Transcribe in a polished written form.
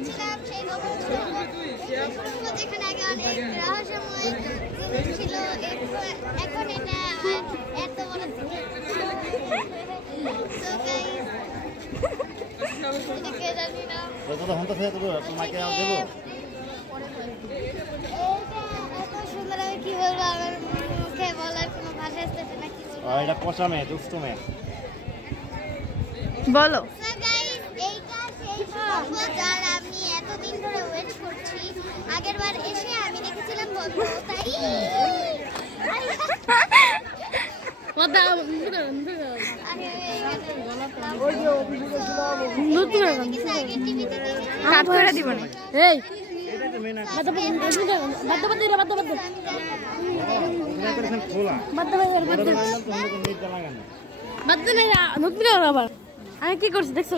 বলছিলাম সেই গোপন যেখানে আগে অনেক রহস্যময় ছিল এখন এটা এত বড় তো গাইস জানি না তো হন্তা থেকে তো মাইকে আও দেব এত সুন্দর আমি কি বলবো আমার মুখে বলার কোনো ভাষা আসছে না কি বলবো এটা কষা মেয়ে দুষ্টু মেয়ে বলো সো গাইস এইটা সেই সম্পর্ক যার আমি এতদিন ধরে ওয়েট করছি আগেরবার এসে আমি দেখেছিলাম বন্ধ তাই কাট করে দিব না এই আমি কি করছি দেখছো